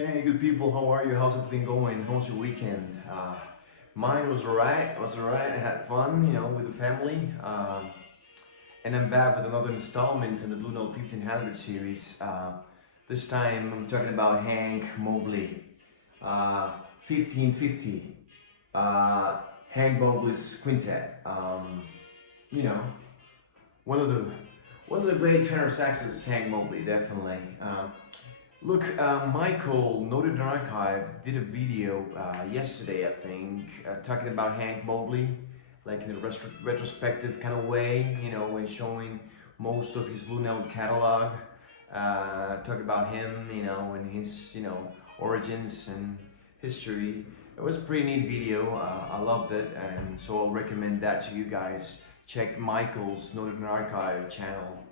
Hey, good people, how are you? How's everything going? How's your weekend? Mine was alright. I had fun, with the family. And I'm back with another installment in the Blue Note 1500 series. This time I'm talking about Hank Mobley, 1550. Uh, Hank Mobley's Quintet. You know, one of the one of the great tenor saxes, Hank Mobley, definitely. Look, Michael, Noted in Archive, did a video yesterday, I think, talking about Hank Mobley, like in a retrospective kind of way, when showing most of his Blue Note catalog, talking about him, and his, origins and history. It was a pretty neat video. I loved it, and so I'll recommend that to you guys. Check Michael's Noted in Archive channel.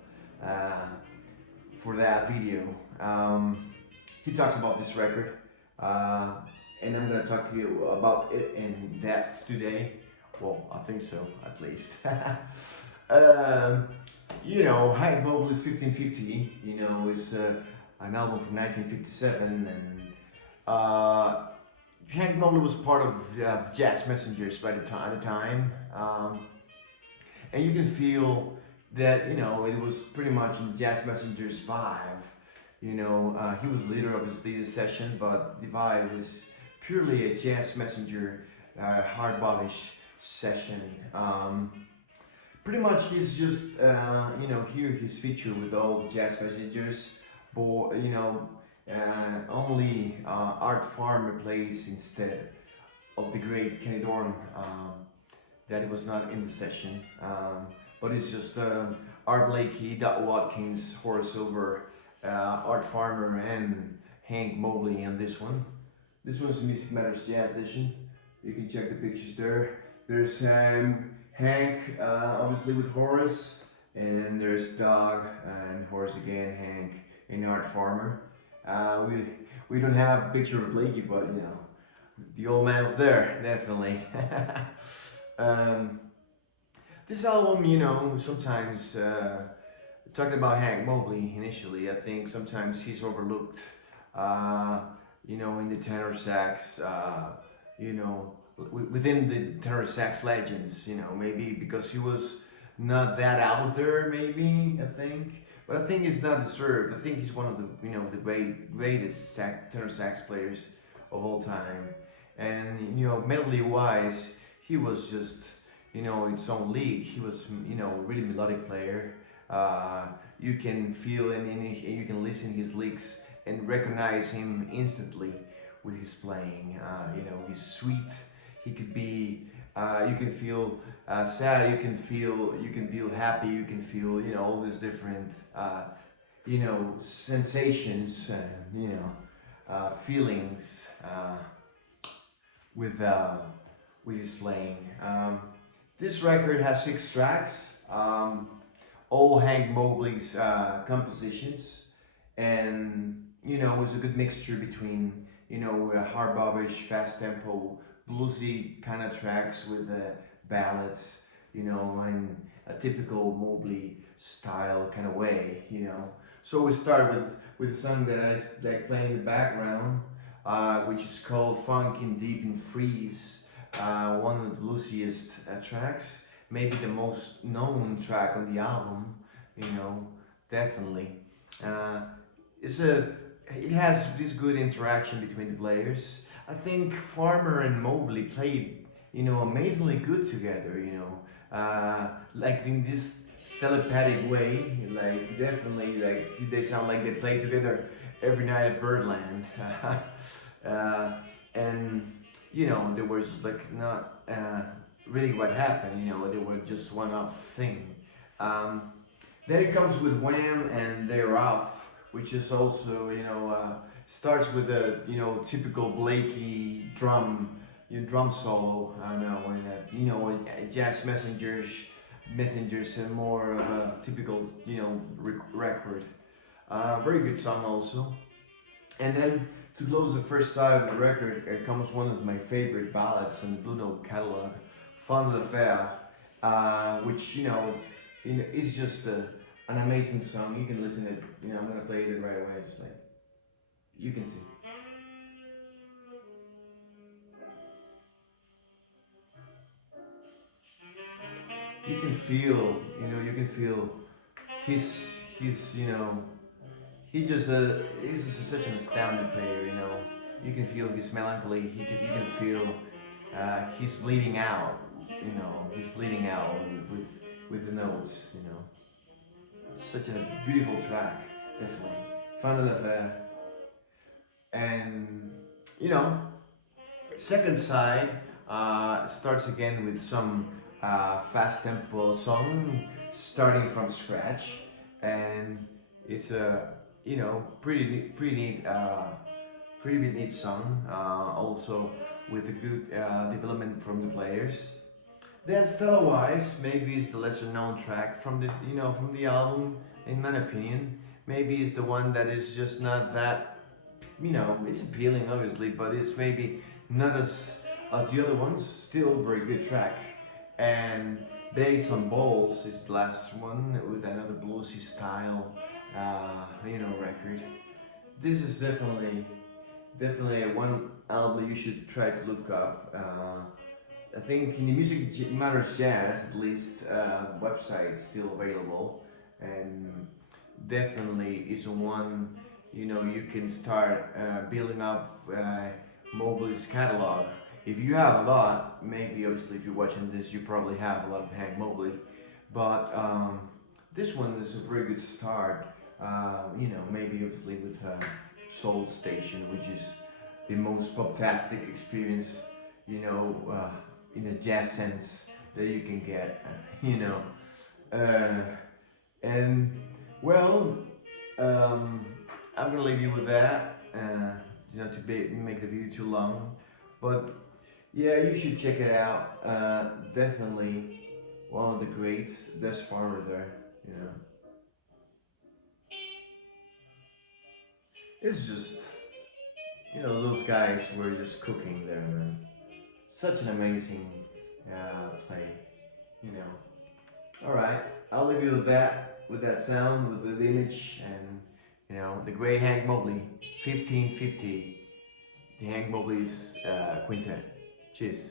For that video. He talks about this record, and I'm gonna talk to you about it in depth today. Well, I think so, at least. Hank Mobley's 1550, is an album from 1957, and Hank Mobley was part of the Jazz Messengers by the time, and you can feel that it was pretty much in Jazz Messenger's vibe. He was leader of his leader session, but the vibe was purely a Jazz Messenger hard bobbish session. Pretty much he's just here he's featured with all Jazz Messengers, but only Art Farmer plays instead of the great Kenny Dorham, that it was not in the session. But it's just Art Blakey, Dot Watkins, Horace Silver, Art Farmer, and Hank Mobley on this one. This one's the Music Matters Jazz Edition. You can check the pictures there. There's Hank, obviously with Horace, and there's Doug and Horace again, Hank, and Art Farmer. We don't have a picture of Blakey, but the old man was there, definitely. This album, sometimes talking about Hank Mobley initially, I think sometimes he's overlooked, in the tenor sax, within the tenor sax legends, maybe because he was not that out there, maybe, I think. But I think it's not deserved. I think he's one of the, the greatest tenor sax players of all time. And, melody wise, he was just, its own league. He was, really melodic player. You can feel and you can listen his licks and recognize him instantly with his playing. He's sweet. He could be. You can feel sad. You can feel happy. You can feel all these different sensations and feelings with his playing. This record has 6 tracks, all Hank Mobley's compositions, and it's a good mixture between hard bobbish, fast tempo, bluesy kind of tracks with ballads, in a typical Mobley style kind of way, So we start with a song that I like playing in the background, which is called Funkin' Deep in Freeze. One of the bluesiest tracks, maybe the most known track on the album, definitely. It has this good interaction between the players. I think Farmer and Mobley played, amazingly good together, like in this telepathic way, like definitely, like they sound like they play together every night at Birdland. And there was like not really what happened, they were just one-off thing. Then it comes with Wham and They're Off, which is also, starts with a, typical Blakey drum solo, and Jazz Messengers and more of a typical, record. Very good song also. And then to close the first side of the record, comes one of my favorite ballads in the Blue Note catalog, Fond Affair, which is just an amazing song. You can listen to it. I'm gonna play it right away. Just like you can see. you can feel, you can feel his, he's just such an astounding player, You can feel his melancholy. You can feel he's bleeding out, he's bleeding out with the notes, Such a beautiful track, definitely. Fun and affair. And, you know, second side starts again with some fast tempo song starting from scratch, and it's a pretty neat song. Also with a good development from the players. Then style wise, maybe it's the lesser known track from the album. In my opinion, maybe it's the one that is just not that, it's appealing obviously, but it's maybe not as the other ones. Still a very good track. And Days on Balls is the last one with another bluesy style, record. This is definitely one album you should try to look up. I think in the Music Matters Jazz, at least, website is still available, and definitely is one you can start building up Mobley's catalog. If you have a lot, maybe obviously if you're watching this, you probably have a lot of Hank Mobley, but this one is a very good start. Maybe obviously with Soul Station, which is the most poptastic experience, in a jazz sense that you can get, Uh, and well, I'm gonna leave you with that. Make the video too long, but yeah, you should check it out. Definitely one of the greats thus far there. You know, it's just those guys were just cooking there, man. Such an amazing play. You know. All right, I'll leave you with that sound, with the image, and the great Hank Mobley, 1550, the Hank Mobley's Quintet. Cheers.